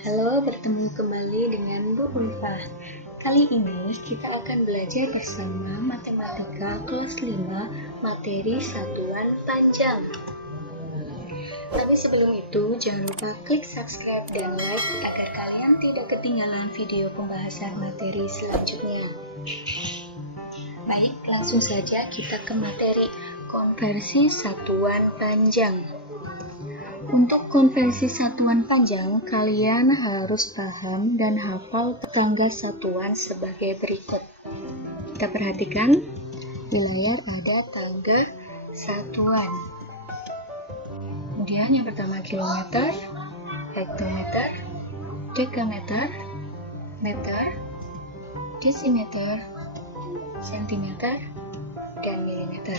Halo, bertemu kembali dengan Bu Unfah. Kali ini kita akan belajar bersama Matematika kelas 5 materi satuan panjang. Tapi sebelum itu, jangan lupa klik subscribe dan like agar kalian tidak ketinggalan video pembahasan materi selanjutnya. Baik, langsung saja kita ke materi konversi satuan panjang. Untuk konversi satuan panjang, kalian harus paham dan hafal tangga satuan sebagai berikut. Kita perhatikan, di layar ada tangga satuan. Kemudian yang pertama kilometer, hektometer, dekameter, meter, desimeter, sentimeter, dan milimeter.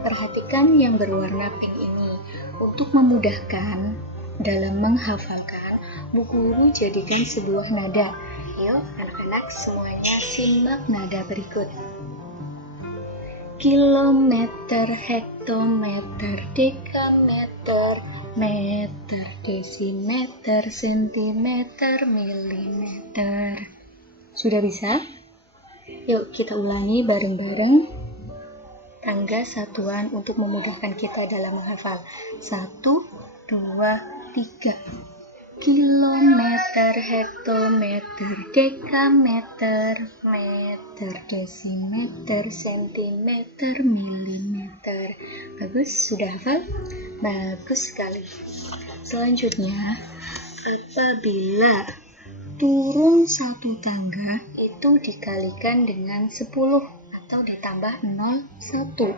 Perhatikan yang berwarna pink ini. Untuk memudahkan dalam menghafalkan, Bu Guru jadikan sebuah nada. Yuk, anak-anak semuanya simak nada berikut. Kilometer, hektometer, dekameter, meter, desimeter, sentimeter, milimeter. Sudah bisa? Yuk kita ulangi bareng-bareng tangga satuan untuk memudahkan kita dalam menghafal. 1, 2, 3. Kilometer, hektometer, dekameter, meter, desimeter, sentimeter, milimeter. Bagus, sudah hafal? Bagus sekali. Selanjutnya, apabila turun satu tangga itu dikalikan dengan 10 atau ditambah 0,1.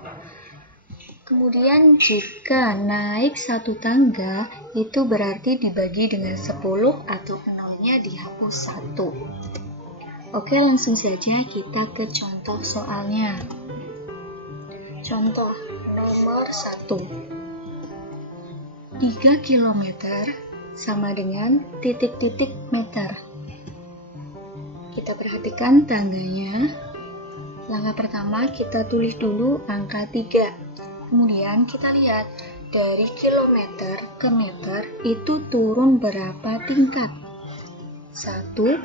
Kemudian jika naik satu tangga itu berarti dibagi dengan 10 atau 0-nya dihapus 1. Oke, langsung saja kita ke contoh soalnya. Contoh nomor 1. 3 km sama dengan titik-titik meter. Kita perhatikan tangganya. Langkah pertama kita tulis dulu angka 3. Kemudian kita lihat dari kilometer ke meter itu turun berapa tingkat? 1, 2,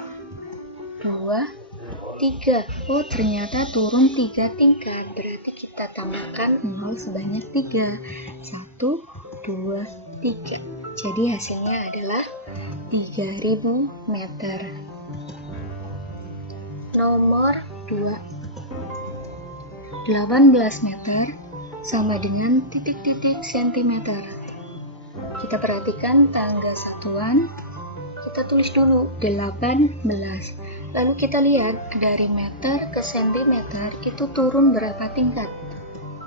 3. Oh, ternyata turun 3 tingkat. Berarti kita tambahkan 0 sebanyak 3. 1, 2, 3. Jadi hasilnya adalah 3000 meter. Nomor 2. 18 meter sama dengan titik-titik sentimeter. Kita perhatikan tangga satuan. Kita tulis dulu 18. Lalu kita lihat dari meter ke sentimeter itu turun berapa tingkat?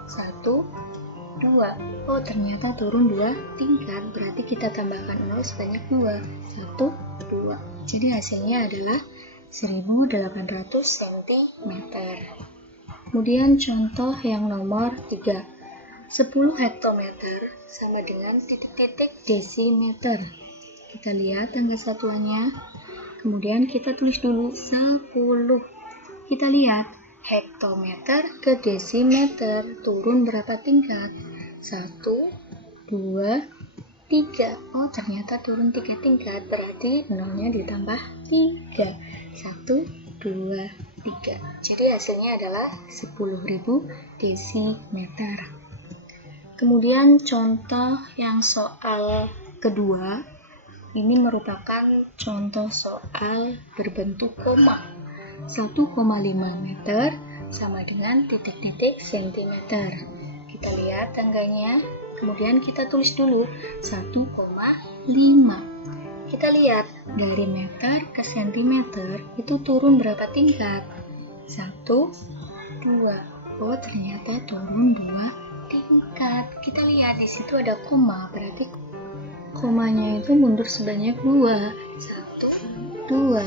1, 2. Oh, ternyata turun 2 tingkat. Berarti kita tambahkan 0 sebanyak 2. 1, 2. Jadi hasilnya adalah 1800 cm. Kemudian contoh yang nomor 3. 10 hektometer sama dengan titik-titik desimeter. Kita lihat tangga satuannya. Kemudian kita tulis dulu 10. Kita lihat hektometer ke desimeter turun berapa tingkat? 1, 2, 3. Oh, ternyata turun 3 tingkat. Berarti 0-nya ditambah 3. 1, 2, 3. Jadi hasilnya adalah 10.000 desimeter. Kemudian contoh yang soal kedua, ini merupakan contoh soal berbentuk koma. 1,5 meter sama dengan titik-titik sentimeter. Kita lihat tangganya, kemudian kita tulis dulu 1,5. Kita lihat dari meter ke sentimeter itu turun berapa tingkat? 1, 2. Oh, ternyata turun 2 tingkat. Kita lihat di situ ada koma, berarti komanya itu mundur sebanyak 2. 1, 2.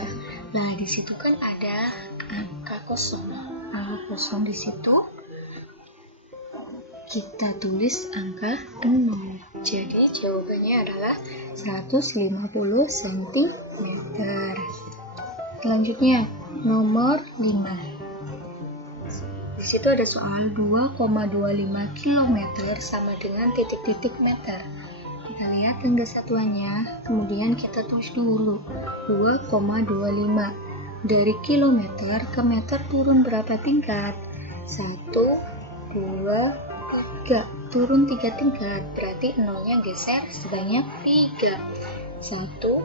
Nah, di situ kan ada angka kosong. Angka kosong di situ kita tulis angka 0. Jadi jawabannya adalah 150 cm. Selanjutnya nomor 5. Di situ ada soal 2,25 km sama dengan titik-titik meter. Kita lihat tangga satuannya, kemudian kita tulis dulu 2,25. Dari kilometer ke meter turun berapa tingkat? 1, 2, 3. Turun 3 tingkat, berarti nolnya geser sebanyak 3. 1, 2,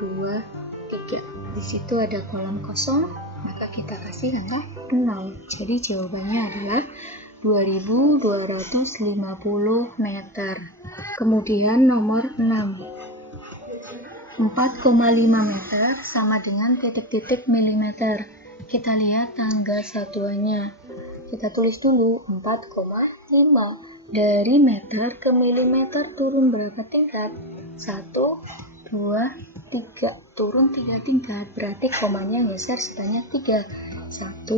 3. Di situ ada kolom kosong, maka kita kasih angka 0. Jadi jawabannya adalah 2250 meter. Kemudian nomor 6. 4,5 meter sama dengan titik-titik milimeter. Kita lihat tangga satuannya. Kita tulis dulu 4,5. Dari meter ke milimeter turun berapa tingkat? 1, 2, 3. Turun 3 tingkat, berarti komanya geser sebanyak 3. 1,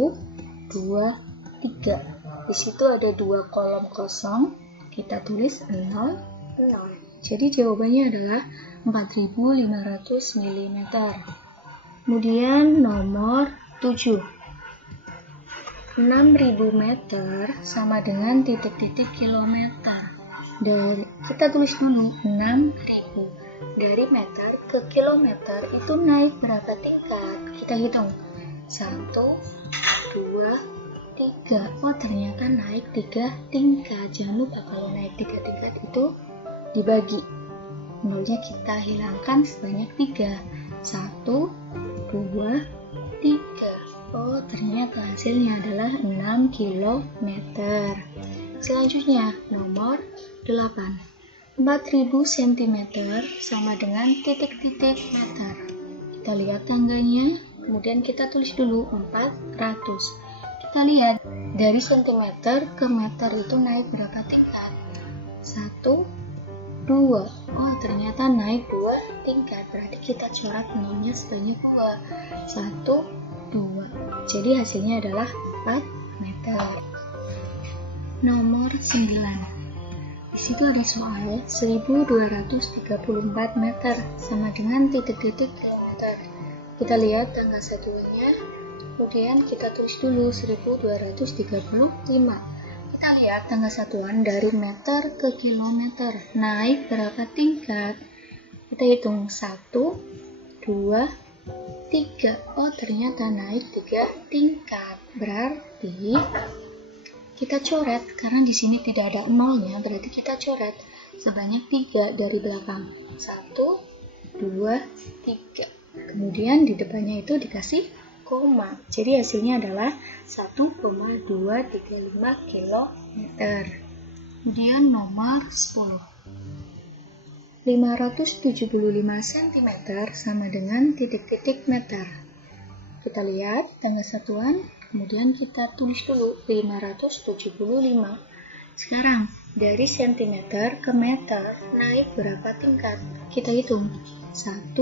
2, 3. Di situ ada 2 kolom kosong. Kita tulis 0, 0. Jadi jawabannya adalah 4500 mm. Kemudian nomor 7. 6000 meter sama dengan titik-titik kilometer. Kita tulis dulu 6000. Dari meter ke kilometer itu naik berapa tingkat? Kita hitung. 1, 2, 3. Oh, ternyata naik 3 tingkat. Jangan lupa kalau naik 3 tingkat itu dibagi. Nolnya kita hilangkan sebanyak 3. 1, 2, 3. Oh, ternyata hasilnya adalah 6 km. Selanjutnya, nomor 8. 4000 cm sama dengan titik-titik meter. Kita lihat tangganya, kemudian kita tulis dulu 400. Kita lihat, dari centimeter ke meter itu naik berapa tingkat? 1, 2. Oh, ternyata naik 2 tingkat. Berarti kita coret nolnya sebanyak 2. 1, 2. Jadi hasilnya adalah 4 meter. Nomor 9. Di situ ada soal 1234 meter sama dengan titik-titik kilometer. Kita lihat tangga satuannya, kemudian kita tulis dulu 1235. Kita lihat tangga satuan dari meter ke kilometer, naik berapa tingkat? Kita hitung 1, 2, 3. Oh, ternyata naik 3 tingkat. Berarti kita coret, karena di sini tidak ada nolnya, berarti kita coret sebanyak 3 dari belakang. 1, 2, 3. Kemudian di depannya itu dikasih koma. Jadi hasilnya adalah 1,235 km. Kemudian nomor 10. 575 cm sama dengan titik-titik meter. Kita lihat tangga satuan, kemudian kita tulis dulu 575. Sekarang dari centimeter ke meter naik berapa tingkat? Kita hitung. 1,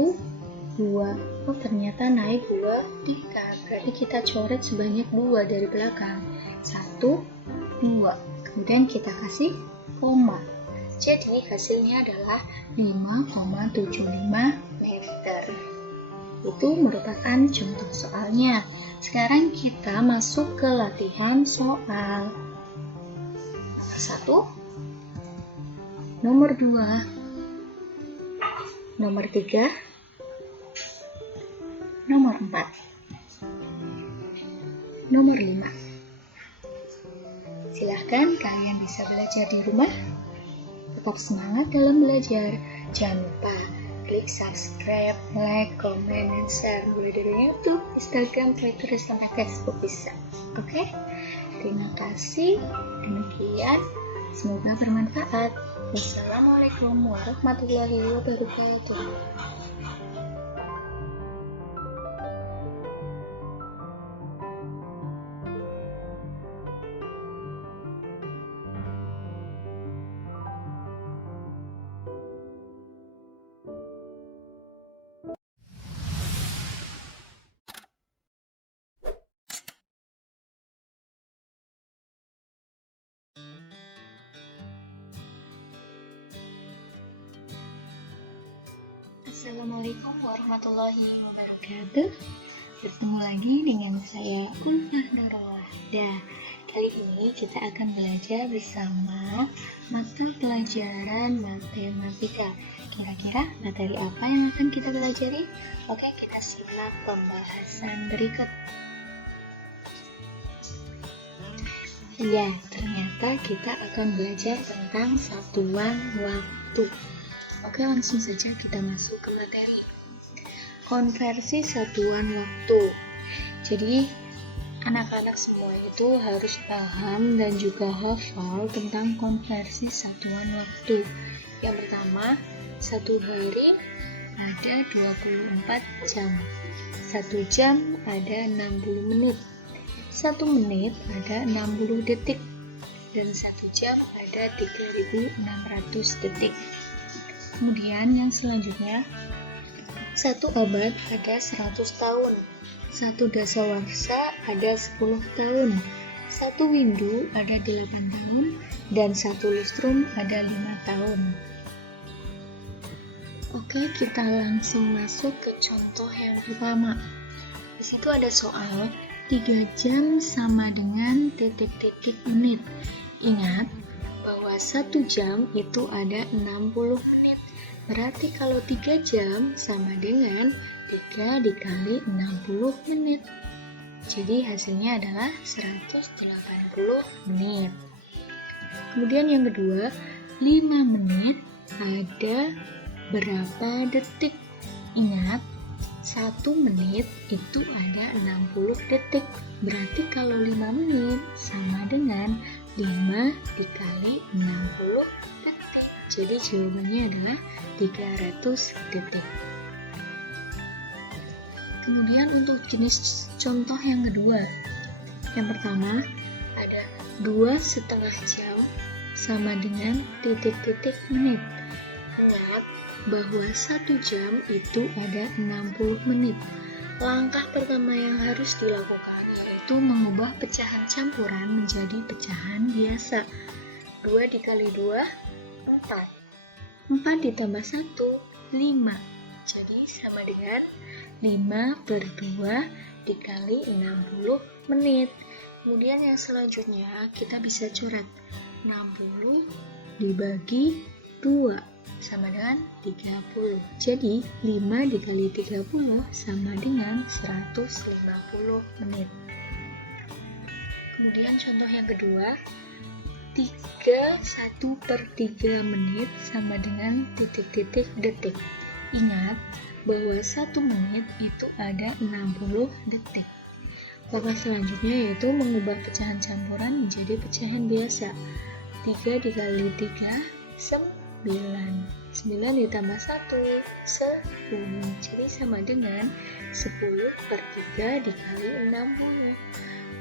2. Oh, ternyata naik 2 tingkat. Berarti kita coret sebanyak 2 dari belakang. 1, 2. Kemudian kita kasih koma. Jadi hasilnya adalah 5,75 meter. Itu merupakan contoh soalnya. Sekarang kita masuk ke latihan soal. Nomor 1, nomor 2, nomor 3, nomor 4, nomor 5. Silahkan kalian bisa belajar di rumah. Tetap semangat dalam belajar. Jangan lupa klik subscribe, like, comment, dan share. Mulai dari YouTube, Instagram, Twitter, sampai Facebook bisa. Oke? Terima kasih. Demikian. Semoga bermanfaat. Wassalamualaikum warahmatullahi wabarakatuh. Assalamualaikum warahmatullahi wabarakatuh. Bertemu lagi dengan saya Ulfah Darullah. Dan di Kali ini kita akan belajar bersama mata pelajaran matematika. Kira-kira materi apa yang akan kita pelajari? Oke, kita simak pembahasan berikut. Ya, ternyata kita akan belajar tentang satuan waktu. Oke, langsung saja kita masuk ke materi. Konversi satuan waktu. Jadi, anak-anak semua itu harus paham dan juga hafal tentang konversi satuan waktu. Yang pertama, satu hari ada 24 jam. 1 jam ada 60 menit. 1 menit ada 60 detik. Dan 1 jam ada 3.600 detik. Kemudian yang selanjutnya, 1 abad ada 100 tahun. 1 dasawarsa ada 10 tahun, 1 windu ada 8 tahun, dan 1 lustrum ada 5 tahun. Oke, kita langsung masuk ke contoh yang pertama. Di situ ada soal 3 jam sama dengan titik-titik menit. Ingat bahwa 1 jam itu ada 60 menit. Berarti kalau 3 jam sama dengan 3 dikali 60 menit. Jadi hasilnya adalah 180 menit. Kemudian yang kedua, 5 menit ada berapa detik? Ingat, 1 menit itu ada 60 detik. Berarti kalau 5 menit sama dengan 5 dikali 60 detik. Jadi jawabannya adalah 300 detik. Kemudian untuk jenis contoh yang kedua. Yang pertama ada 2,5 jam sama dengan titik-titik menit. Ingat bahwa 1 jam itu ada 60 menit. Langkah pertama yang harus dilakukan yaitu mengubah pecahan campuran menjadi pecahan biasa. 2 dikali 2, 4. 4 ditambah 1, 5. Jadi sama dengan 5 per 2 dikali 60 menit. Kemudian yang selanjutnya kita bisa coret 60 dibagi 2 sama dengan 30. Jadi 5 dikali 30 sama dengan 150 menit. Kemudian contoh yang kedua, 1 per 3 menit sama dengan titik-titik detik. Ingat bahwa 1 menit itu ada 60 detik. Langkah selanjutnya yaitu mengubah pecahan campuran menjadi pecahan biasa. 3 dikali 3, 9. 9 ditambah 1, 10. Jadi sama dengan 10 per 3 dikali 60.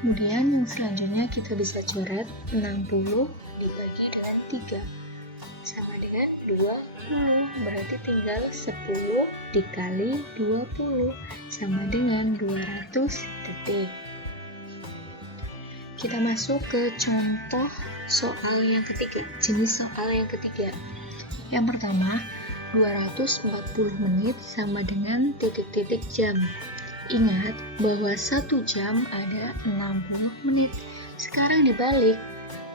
Kemudian yang selanjutnya kita bisa coret 60 dibagi dengan 3 sama dengan 20. Berarti tinggal 10 dikali 20 sama dengan 200 detik. Kita masuk ke contoh soal yang ketiga, jenis soal yang ketiga. Yang pertama, 240 menit sama dengan titik-titik jam. Ingat bahwa 1 jam ada 60 menit. Sekarang dibalik,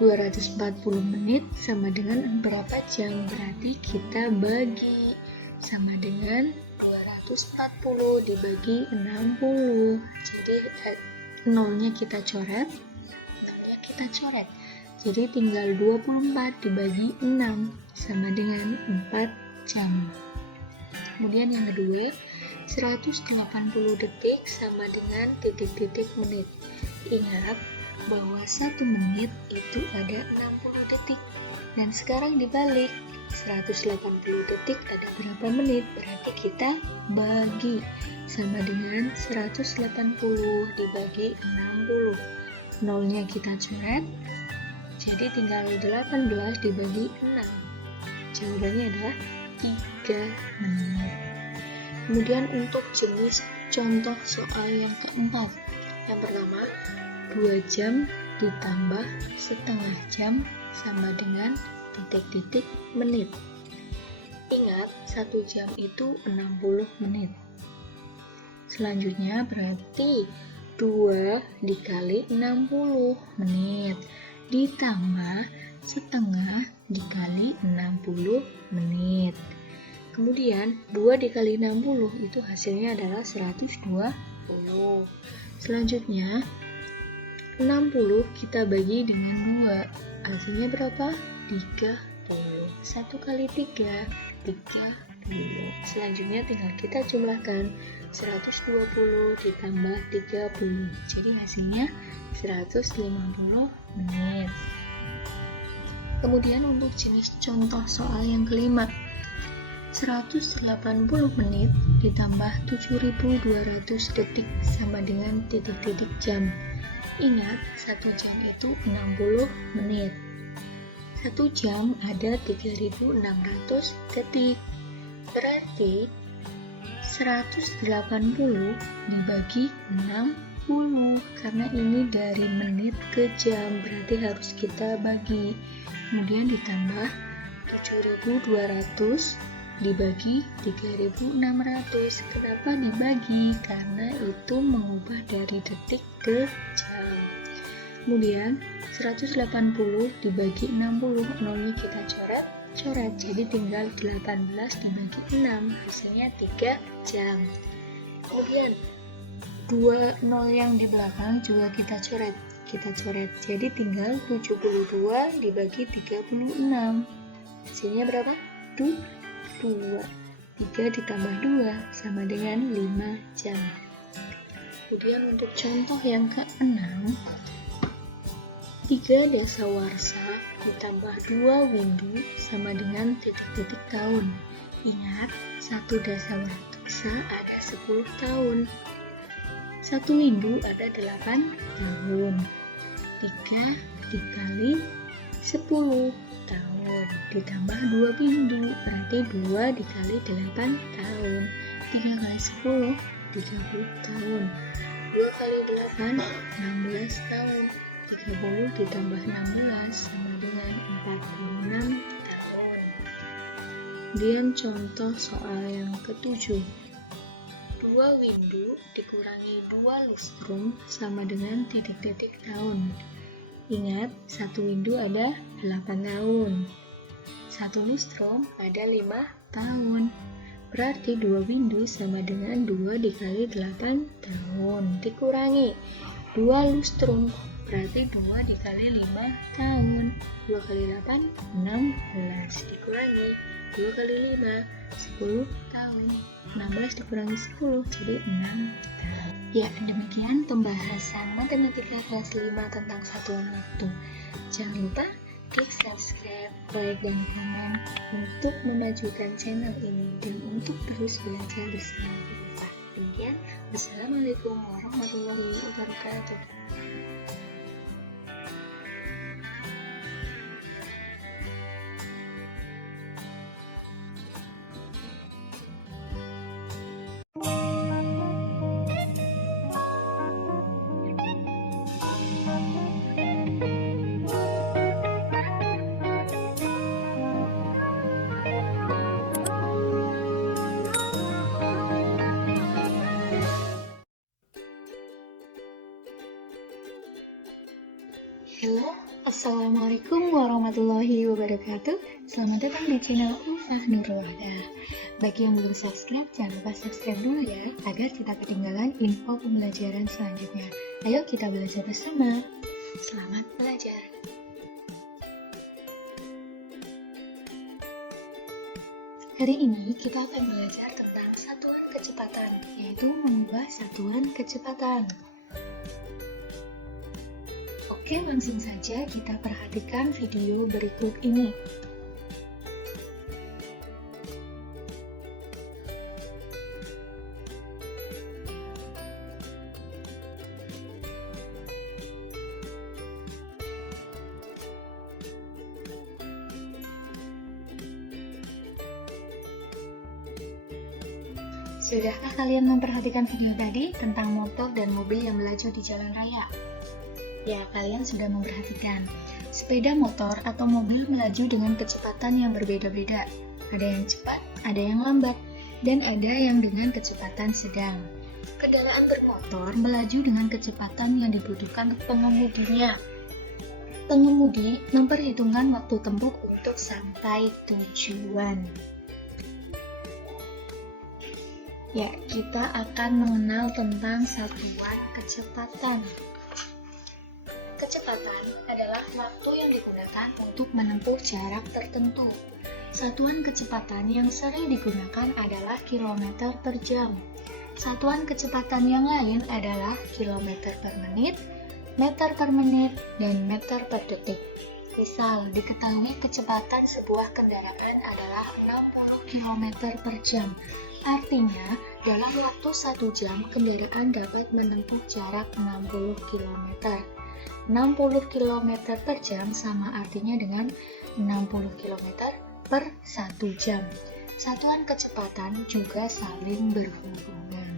240 menit sama dengan berapa jam? Berarti kita bagi sama dengan 240 dibagi 60. Jadi nolnya kita coret. Jadi tinggal 24 dibagi 6 sama dengan 4 jam. Kemudian yang kedua, 180 detik sama dengan titik-titik menit. Ingat bahwa 1 menit itu ada 60 detik. Dan sekarang dibalik, 180 detik ada berapa menit? Berarti kita bagi sama dengan 180 dibagi 60. Nolnya kita coret. Jadi tinggal 18 dibagi 6. Jawabannya adalah 3 menit. Kemudian untuk jenis contoh soal yang keempat. Yang pertama, 2 jam ditambah setengah jam sama dengan titik-titik menit. Ingat, 1 jam itu 60 menit. Selanjutnya berarti 2 dikali 60 menit ditambah setengah dikali 60 menit. Kemudian 2 dikali 60 itu hasilnya adalah 120. Selanjutnya 60 kita bagi dengan 2. Hasilnya berapa? 30. 1 kali 3, 30. Selanjutnya tinggal kita jumlahkan 120 ditambah 30. Jadi hasilnya 150 menit. Kemudian untuk jenis contoh soal yang kelima, 180 menit ditambah 7.200 detik sama dengan titik-titik jam. Ingat, 1 jam itu 60 menit. 1 jam ada 3.600 detik. Berarti 180 dibagi 60, karena ini dari menit ke jam, berarti harus kita bagi. Kemudian ditambah 7.200 dibagi 3.600. Kenapa dibagi? Karena itu mengubah dari detik ke jam. Kemudian 180 dibagi 60, nolnya kita coret, jadi tinggal 18 dibagi 6, hasilnya 3 jam. Kemudian 2 nol yang di belakang juga kita coret, jadi tinggal 72 dibagi 36, hasilnya berapa? 2. 3 ditambah 2 sama dengan 5 jam. Kemudian untuk contoh yang ke-6, 3 dasawarsa ditambah 2 windu sama dengan titik-titik tahun. Ingat, 1 dasawarsa ada 10 tahun. 1 windu ada 8 tahun. 3 dikali 10 tahun ditambah 2 windu, berarti 2 dikali 8 tahun. 3 kali 10, 30 tahun. 2 kali 8, 16 tahun. 30 ditambah 16 sama dengan 46 tahun. Kemudian contoh soal yang ke-7. 2 windu dikurangi 2 lustrum sama dengan titik-titik tahun. Ingat, 1 windu ada 8 tahun. 1 lustrum ada 5 tahun. Berarti 2 windu sama dengan 2 dikali 8 tahun. Dikurangi 2 lustrum, berarti 2 dikali 5 tahun. 2 kali 8, 16. Dikurangi 2 kali 5, 10 tahun. 16 dikurangi 10, jadi 6 tahun. Ya, demikian pembahasan matematika kelas 5 tentang satuan waktu. Jangan lupa klik subscribe, like, dan komen untuk memajukan channel ini dan untuk terus belajar bersama kita. Demikian, wassalamualaikum warahmatullahi wabarakatuh. Halo, assalamualaikum warahmatullahi wabarakatuh. Selamat datang di channel Ulfah Nurul Huda. Bagi yang belum subscribe, jangan lupa subscribe dulu ya, agar tidak ketinggalan info pembelajaran selanjutnya. Ayo kita belajar bersama. Selamat belajar. Hari ini kita akan belajar tentang satuan kecepatan, yaitu mengubah satuan kecepatan. Oke, langsung saja kita perhatikan video berikut ini. Sudahkah kalian memperhatikan video tadi tentang motor dan mobil yang melaju di jalan raya? Ya, kalian sudah memperhatikan. Sepeda motor atau mobil melaju dengan kecepatan yang berbeda-beda. Ada yang cepat, ada yang lambat, dan ada yang dengan kecepatan sedang. Kendaraan bermotor melaju dengan kecepatan yang dibutuhkan pengemudinya. Pengemudi memperhitungkan waktu tempuh untuk sampai tujuan. Ya, kita akan mengenal tentang satuan kecepatan. Kecepatan adalah waktu yang digunakan untuk menempuh jarak tertentu. Satuan kecepatan yang sering digunakan adalah kilometer per jam. Satuan kecepatan yang lain adalah kilometer per menit, meter per menit, dan meter per detik. Misal, diketahui kecepatan sebuah kendaraan adalah 60 km per jam. Artinya, dalam waktu 1 jam, kendaraan dapat menempuh jarak 60 km. 60 km per jam sama artinya dengan 60 km per 1 jam. Satuan kecepatan juga saling berhubungan.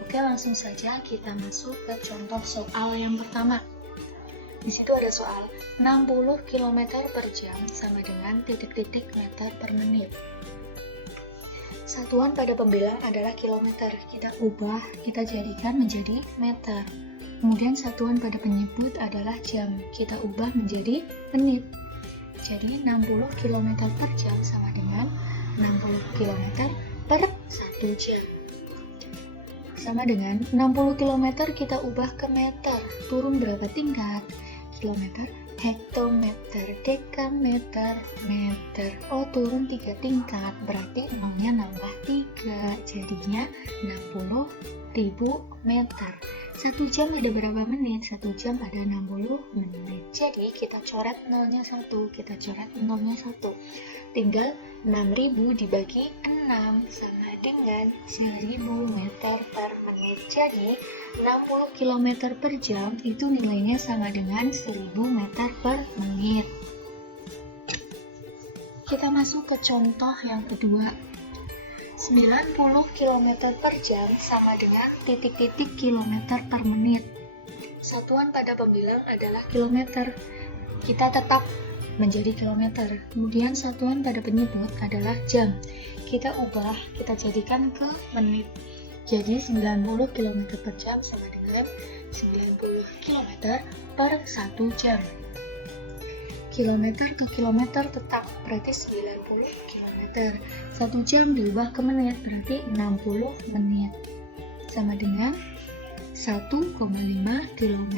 Oke, langsung saja kita masuk ke contoh soal yang pertama. Di situ ada soal 60 km per jam sama dengan titik-titik meter per menit. Satuan pada pembilang adalah kilometer. Kita ubah, kita jadikan menjadi meter. Kemudian satuan pada penyebut adalah jam. Kita ubah menjadi menit. Jadi 60 km per jam sama dengan 60 km per 1 jam. Sama dengan 60 km kita ubah ke meter. Turun berapa tingkat? Kilometer, hektometer, dekameter, meter. Oh, turun 3 tingkat, berarti nolnya nambah 3, jadinya 60.000 meter. 1 jam ada berapa menit? 1 jam ada 60 menit. Jadi kita coret nolnya 1, kita coret nolnya 1. Tinggal 6.000 dibagi 6 sama dengan 1.000 meter per menit. Jadi 60 km per jam itu nilainya sama dengan 1000 meter per menit. Kita masuk ke contoh yang kedua. 90 km per jam sama dengan titik-titik kilometer per menit. Satuan pada pembilang adalah kilometer. Kita tetap menjadi kilometer. Kemudian satuan pada penyebut adalah jam. Kita ubah, kita jadikan ke menit. Jadi 90 km per jam sama dengan 90 km per 1 jam. Kilometer ke kilometer tetap, berarti 90 km. 1 jam diubah ke menit, berarti 60 menit. Sama dengan 1,5 km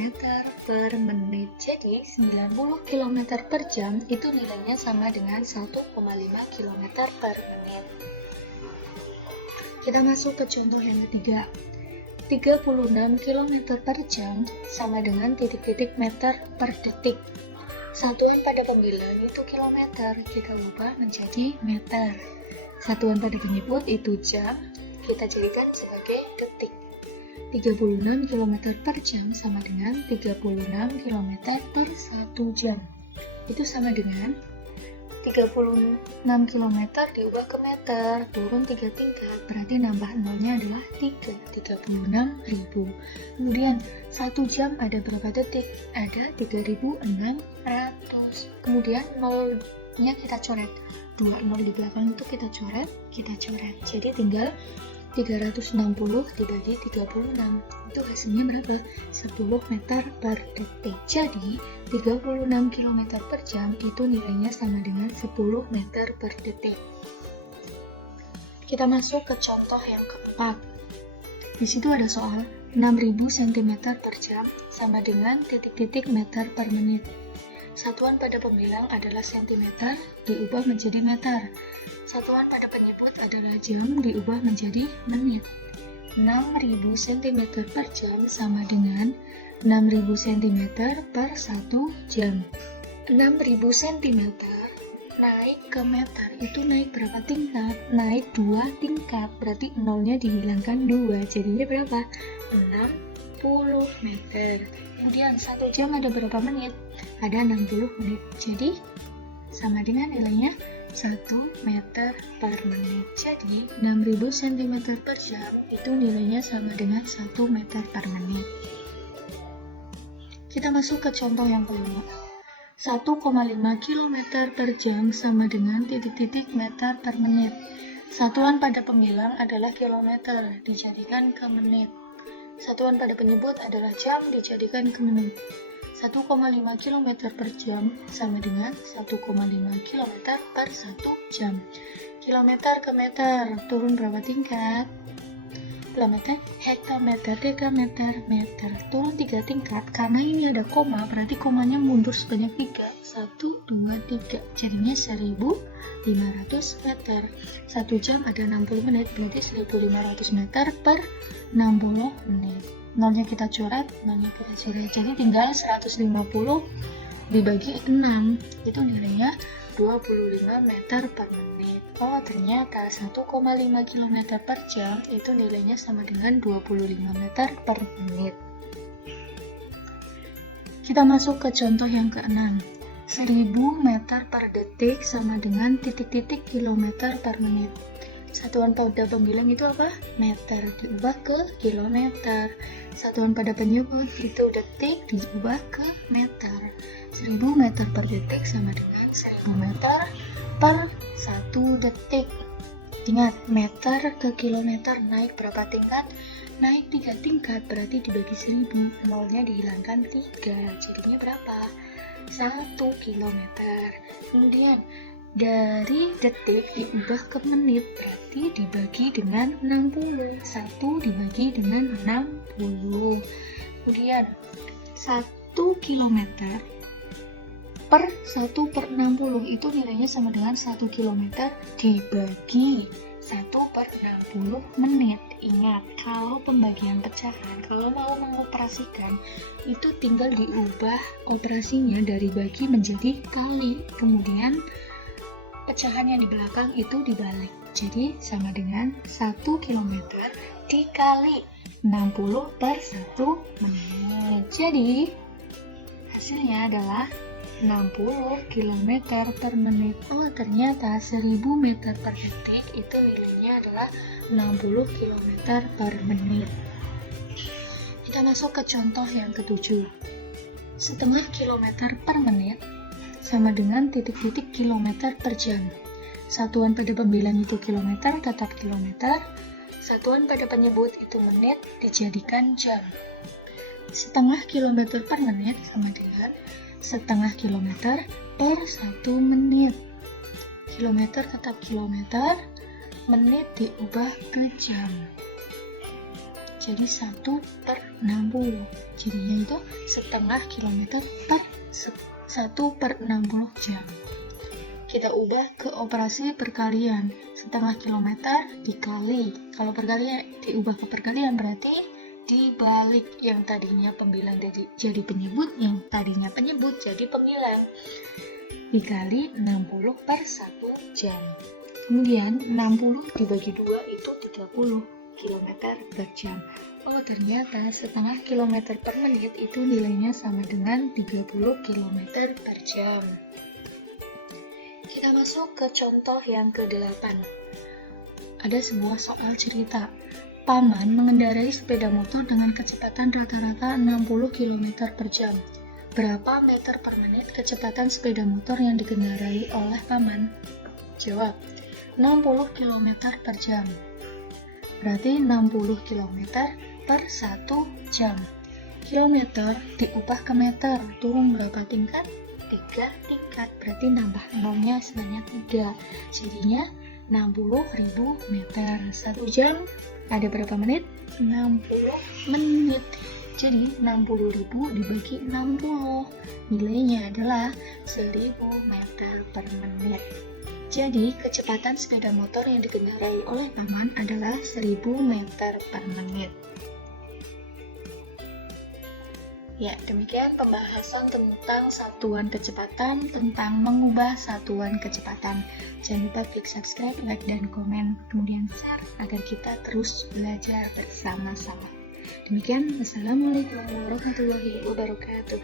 per menit. Jadi 90 km per jam itu nilainya sama dengan 1,5 km per menit. Kita masuk ke contoh yang ketiga. 36 km per jam sama dengan titik-titik meter per detik. Satuan pada pembilang itu kilometer, kita ubah menjadi meter. Satuan pada penyebut itu jam, kita jadikan sebagai detik. 36 km per jam sama dengan 36 km per 1 jam. Itu sama dengan 36 km diubah ke meter, turun 3 tingkat, berarti nambah nolnya adalah 3, 36.000. Kemudian 1 jam ada berapa detik? Ada 3.600. Kemudian nolnya kita coret, 2 nol di belakang itu kita coret. Jadi tinggal 360 dibagi 36, itu hasilnya berapa? 10 meter per detik. Jadi 36 km per jam itu nilainya sama dengan 10 meter per detik. Kita masuk ke contoh yang keempat. Di situ ada soal 6000 cm per jam sama dengan titik-titik meter per menit. Satuan pada pembilang adalah cm, diubah menjadi meter. Satuan pada penyebut adalah jam, diubah menjadi menit. 6000 cm per jam sama dengan 6000 cm per 1 jam. 6000 cm naik ke meter, itu naik berapa tingkat? Naik 2 tingkat, berarti nolnya dihilangkan 2, jadinya berapa? 60 meter. Kemudian 1 jam ada berapa menit? Ada 60 menit, jadi sama dengan nilainya 1 meter per menit. Jadi 6000 cm per jam itu nilainya sama dengan 1 meter per menit. Kita masuk ke contoh yang kelima. 1,5 km per jam sama dengan titik-titik meter per menit. Satuan pada pembilang adalah kilometer, dijadikan ke menit. Satuan pada penyebut adalah jam, dijadikan ke menit. 1,5 km per jam sama dengan 1,5 km per 1 jam. Kilometer ke meter, turun berapa tingkat? Kilometer, hektometer, dekameter, meter. Turun 3 tingkat, karena ini ada koma, berarti komanya mundur sebanyak 3. 1, 2, 3. Jadinya 1500 meter. 1 jam ada 60 menit, berarti 1500 meter per 60 menit. Nolnya kita coret. Jadi tinggal 150 dibagi 6. Itu nilainya 25 meter per menit. Oh, ternyata 1,5 km per jam itu nilainya sama dengan 25 meter per menit. Kita masuk ke contoh yang ke-6. 1000 meter per detik sama dengan titik-titik kilometer per menit. Satuan pada pembilang itu apa? Meter, diubah ke kilometer. Satuan pada penyebut itu detik, diubah ke meter. 1000 meter per detik sama dengan 1000 meter per 1 detik. Ingat, meter ke kilometer naik berapa tingkat? Naik 3 tingkat, berarti dibagi 1000. Nolnya dihilangkan 3, jadinya berapa? 1 kilometer. Kemudian dari detik diubah ke menit, berarti dibagi dengan 60. 1 dibagi dengan 60. Kemudian 1 kilometer per 1 per 60 itu nilainya sama dengan 1 kilometer dibagi 1 per 60 menit. Ingat, kalau pembagian pecahan, kalau mau mengoperasikan, itu tinggal diubah operasinya dari bagi menjadi kali. Kemudian pecahan yang di belakang itu dibalik. Jadi sama dengan 1 km dikali 60 per 1 menit. Jadi hasilnya adalah 60 km per menit. Oh, ternyata 1000 meter per detik itu nilainya adalah 60 km per menit. Kita masuk ke contoh yang ke-7. Setengah kilometer per menit sama dengan titik-titik kilometer per jam. Satuan pada pembilang itu kilometer, tetap kilometer. Satuan pada penyebut itu menit, dijadikan jam. Setengah kilometer per menit sama dengan setengah kilometer per 1 menit. Kilometer tetap kilometer, menit diubah ke jam. Jadi 1 per 60. Jadinya itu setengah kilometer per 1 per 60 jam. Kita ubah ke operasi perkalian. Setengah kilometer dikali. Kalau perkalian diubah ke perkalian berarti dibalik, yang tadinya pembilang jadi penyebut, yang tadinya penyebut jadi pembilang, dikali 60 per 1 jam. Kemudian 60 dibagi 2 itu 30 km per jam. Oh, ternyata setengah kilometer per menit itu nilainya sama dengan 30 km per jam. Kita masuk ke contoh yang ke-8. Ada sebuah soal cerita. Paman mengendarai sepeda motor dengan kecepatan rata-rata 60 km per jam. Berapa meter per menit kecepatan sepeda motor yang dikendarai oleh Paman? Jawab, 60 km per jam. Berarti 60 km per 1 jam. Kilometer diubah ke meter, turun berapa tingkat? 3 tingkat, berarti nambah nolnya sebanyak 3. Jadinya 60.000 meter. 1 jam ada berapa menit? 60 menit. Jadi 60.000 dibagi 60. Nilainya adalah 1000 meter per menit. Jadi kecepatan sepeda motor yang dikendarai oleh Paman adalah 1000 meter per menit. Ya, demikian pembahasan tentang satuan kecepatan, tentang mengubah satuan kecepatan. Jangan lupa klik subscribe, like, dan komen, kemudian share agar kita terus belajar bersama-sama. Demikian, wassalamualaikum warahmatullahi wabarakatuh.